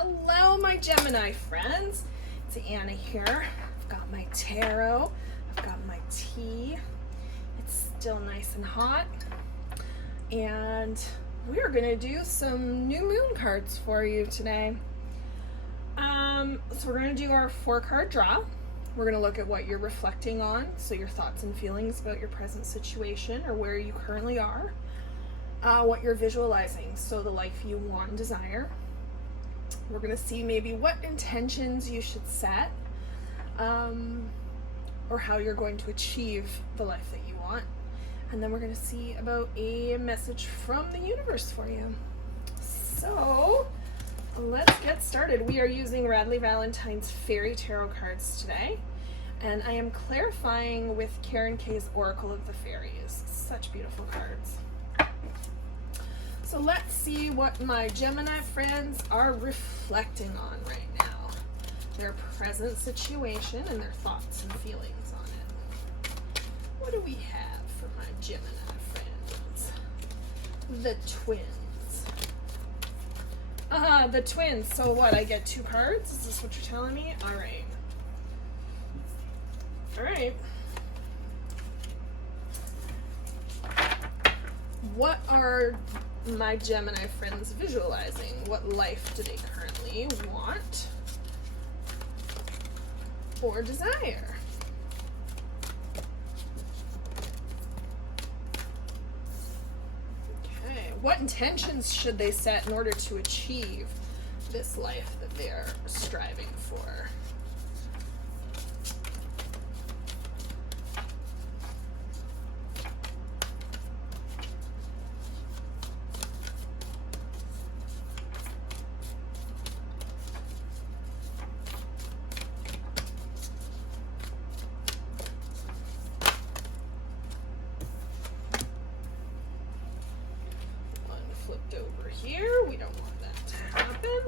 Hello, my Gemini friends. It's Anna here. I've got my tarot. I've got my tea. It's still nice and hot. And we're going to do some new moon cards for you today. So we're going to do our 4-card draw. We're going to look at what you're reflecting on, so your thoughts and feelings about your present situation or where you currently are. What you're visualizing, so the life you want and desire. We're going to see maybe what intentions you should set, or how you're going to achieve the life that you want. And then we're going to see about a message from the universe for you. So let's get started. We are using Radley Valentine's Fairy Tarot cards today. And I am clarifying with Karen Kay's Oracle of the Fairies. Such beautiful cards. So let's see what my Gemini friends are reflecting on right now. Their present situation and their thoughts and feelings on it. What do we have for my Gemini friends? The twins. The twins. So what, I get 2 cards? Is this what you're telling me? All right. All right. What are my Gemini friends visualizing? What life do they currently want or desire? Okay, what intentions should they set in order to achieve this life that they're striving for? Flipped over here. We don't want that to happen.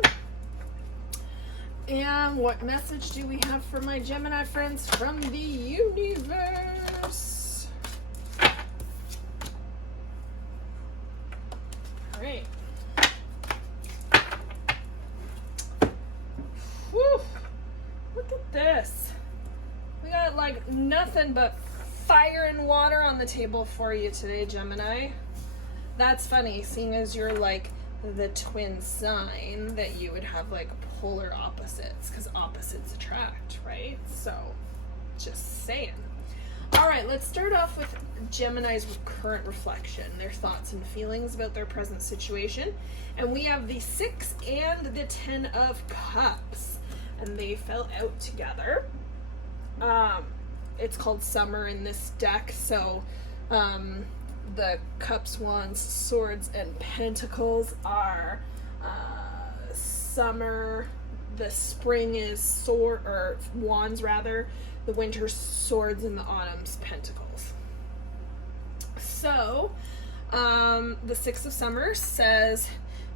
And what message do we have for my Gemini friends from the universe? All right. Whew. Look at this. We got like nothing but fire and water on the table for you today, Gemini. That's funny, seeing as you're like the twin sign, that you would have like polar opposites, because opposites attract, right? So, just saying. All right, let's start off with Gemini's current reflection, their thoughts and feelings about their present situation. And we have the 6 and the 10 of Cups, and they fell out together. It's called Summer in this deck, so the Cups, Wands, Swords, and Pentacles are summer. The spring is wands rather. The winter's swords, and the autumn's pentacles. So, the 6 of Summer says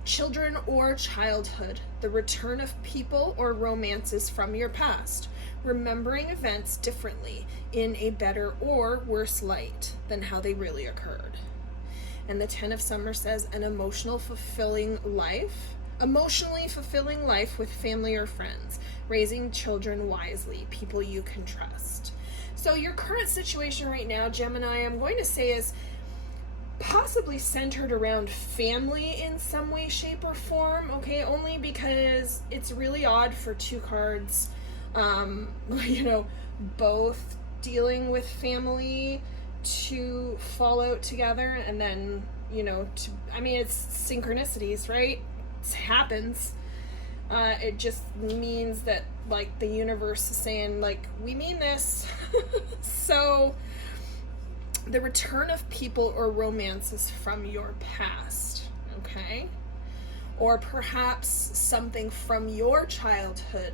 children or childhood, the return of people or romances from your past, remembering events differently in a better or worse light than how they really occurred. And the 10 of Summer says an emotionally fulfilling life with family or friends, raising children wisely, people you can trust. So your current situation right now, Gemini, I'm going to say is possibly centered around family in some way, shape, or form, okay? Only because it's really odd for 2 cards, both dealing with family to fall out together, and then, it's synchronicities, right? It happens. It just means that, like, the universe is saying, like, we mean this. So, the return of people or romances from your past, okay? Or perhaps something from your childhood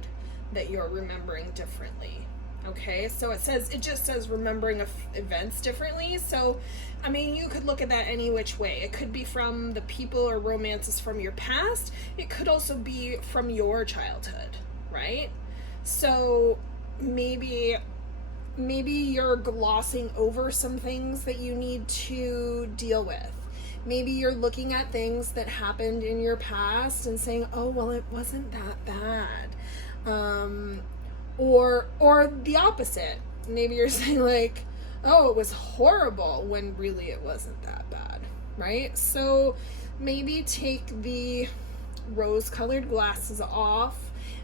that you're remembering differently, okay? So it just says remembering events differently. So, you could look at that any which way. It could be from the people or romances from your past. It could also be from your childhood, right? So maybe you're glossing over some things that you need to deal with. Maybe you're looking at things that happened in your past and saying, oh, well, it wasn't that bad. Or the opposite. Maybe you're saying like, oh, it was horrible, when really it wasn't that bad, right? So maybe take the rose-colored glasses off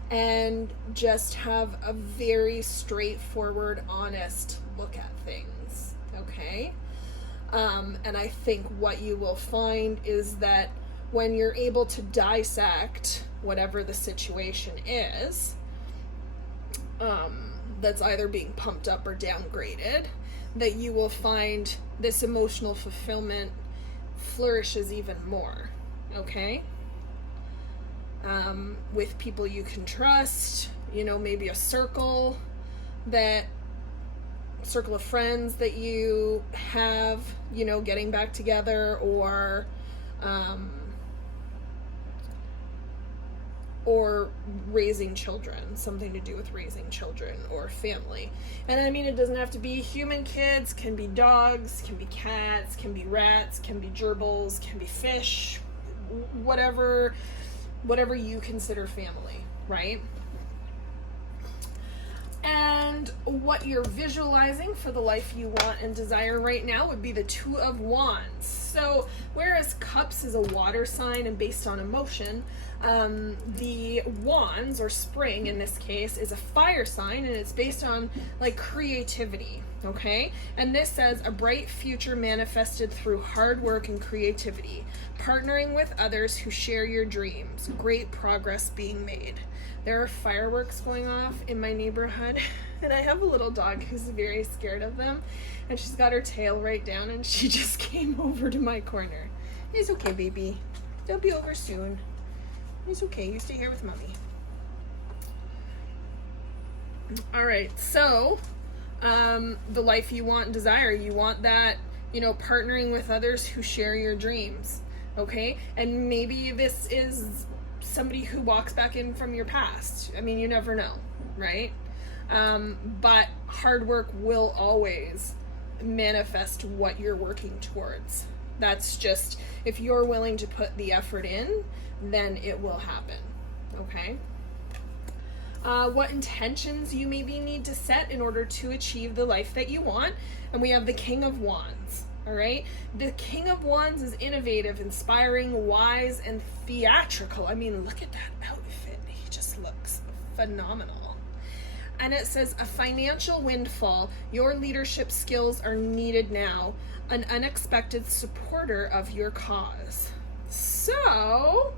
and just have a very straightforward, honest look at things, okay? And I think what you will find is that when you're able to dissect whatever the situation is, that's either being pumped up or downgraded, that you will find this emotional fulfillment flourishes even more, okay? With people you can trust, maybe a circle of friends that you have, getting back together, or raising children, something to do with raising children or family. And I mean, it doesn't have to be human kids, can be dogs, can be cats, can be rats, can be gerbils, can be fish, whatever you consider family, right? And what you're visualizing for the life you want and desire right now would be the Two of Wands. So whereas Cups is a water sign and based on emotion, the Wands, or spring in this case, is a fire sign and it's based on like creativity, okay? And this says a bright future manifested through hard work and creativity, partnering with others who share your dreams, great progress being made. There are fireworks going off in my neighborhood, and I have a little dog who's very scared of them, and she's got her tail right down, and she just came over to my corner. It's okay, baby. They'll be over soon. It's okay. You stay here with mommy. All right. So, the life you want and desire, you want that, partnering with others who share your dreams. Okay. And maybe this is somebody who walks back in from your past. I mean, you never know, right? But hard work will always manifest what you're working towards. That's just, if you're willing to put the effort in, then it will happen, okay? What intentions you maybe need to set in order to achieve the life that you want. And we have the King of Wands, all right? The King of Wands is innovative, inspiring, wise, and theatrical. I mean, look at that outfit. He just looks phenomenal. And it says, a financial windfall. Your leadership skills are needed now. An unexpected supporter of your cause. So,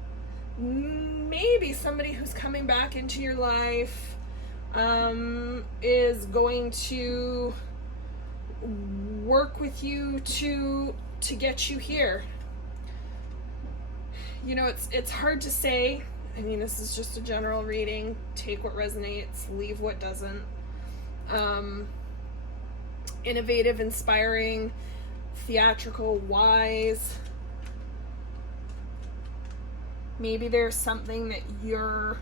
maybe somebody who's coming back into your life is going to work with you to get you here. It's hard to say. I mean, this is just a general reading. Take what resonates, leave what doesn't. Innovative, inspiring, theatrical, wise. Maybe there's something that you're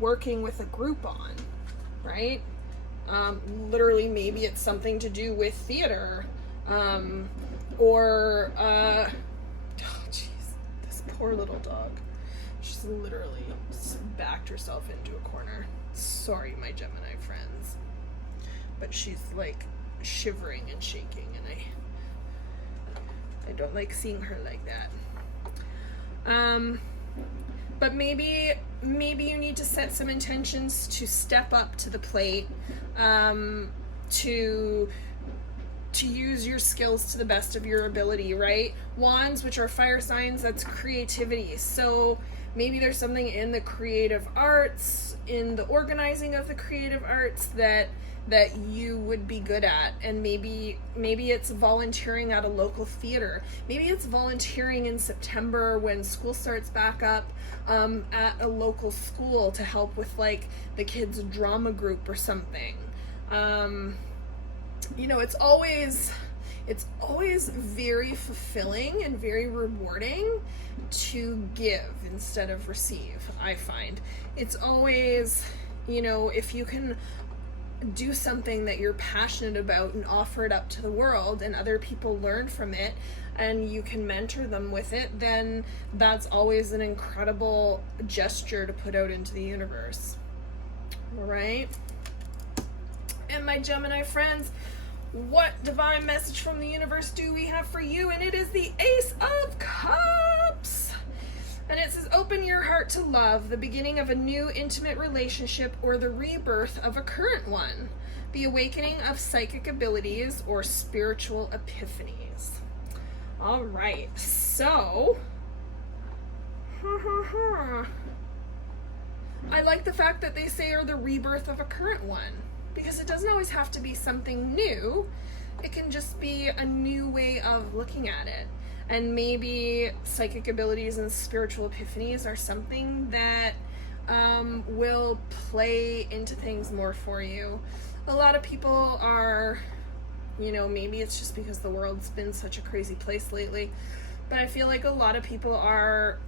working with a group on, right? Literally, maybe it's something to do with theater, or oh jeez, this poor little dog. She's literally just backed herself into a corner. Sorry, my Gemini friends, but she's like shivering and shaking, and I don't like seeing her like that. But maybe you need to set some intentions to step up to the plate, to use your skills to the best of your ability, right? Wands, which are fire signs, that's creativity. So maybe there's something in the creative arts, in the organizing of the creative arts that you would be good at. And maybe it's volunteering at a local theater. Maybe it's volunteering in September when school starts back up, at a local school to help with like the kids' drama group or something. It's always very fulfilling and very rewarding to give instead of receive, I find. It's always, if you can do something that you're passionate about and offer it up to the world and other people learn from it, and you can mentor them with it, then that's always an incredible gesture to put out into the universe. All right? And my Gemini friends, what divine message from the universe do we have for you? And it is the Ace of Cups. And it says, open your heart to love, the beginning of a new intimate relationship or the rebirth of a current one, the awakening of psychic abilities or spiritual epiphanies. All right, so I like the fact that they say or the rebirth of a current one, because it doesn't always have to be something new. It can just be a new way of looking at it. And maybe psychic abilities and spiritual epiphanies are something that will play into things more for you. A lot of people are, maybe it's just because the world's been such a crazy place lately, but I feel like a lot of people are,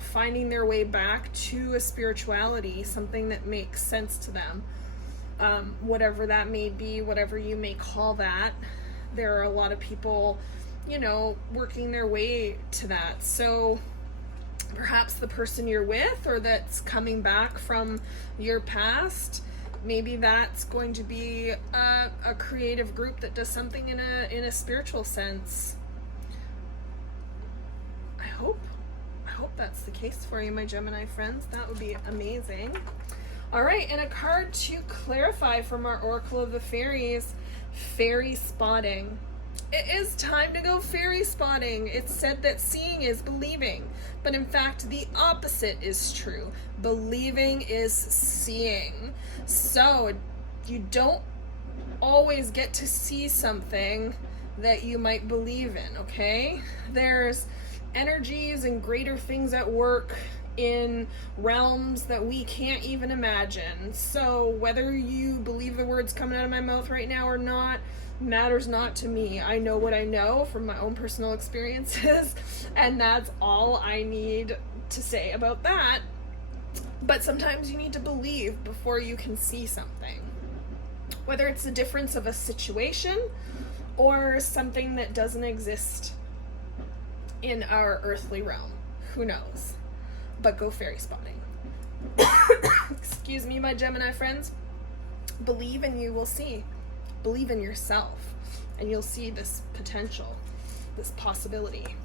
finding their way back to a spirituality, something that makes sense to them. Whatever that may be, whatever you may call that, there are a lot of people working their way to that. So perhaps the person you're with or that's coming back from your past, maybe that's going to be a creative group that does something in a spiritual sense. I hope that's the case for you, my Gemini friends. That would be amazing. All right, and a card to clarify from our Oracle of the Fairies, Fairy Spotting. It is time to go fairy spotting. It's said that seeing is believing, but in fact the opposite is true. Believing is seeing. So you don't always get to see something that you might believe in, okay? There's energies and greater things at work in realms that we can't even imagine. So whether you believe the words coming out of my mouth right now or not matters not to me. I know what I know from my own personal experiences, and that's all I need to say about that. But sometimes you need to believe before you can see something. Whether it's the difference of a situation or something that doesn't exist in our earthly realm. Who knows? But go fairy spotting. Excuse me, my Gemini friends. Believe and you will see. Believe in yourself and you'll see this potential, this possibility.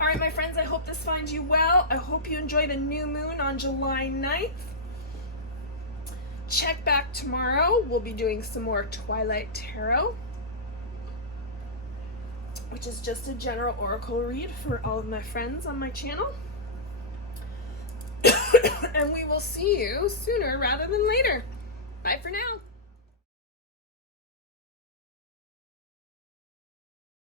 All right, my friends, I hope this finds you well. I hope you enjoy the new moon on July 9th. Check back tomorrow. We'll be doing some more Twilight Tarot, which is just a general oracle read for all of my friends on my channel. And we will see you sooner rather than later. Bye for now.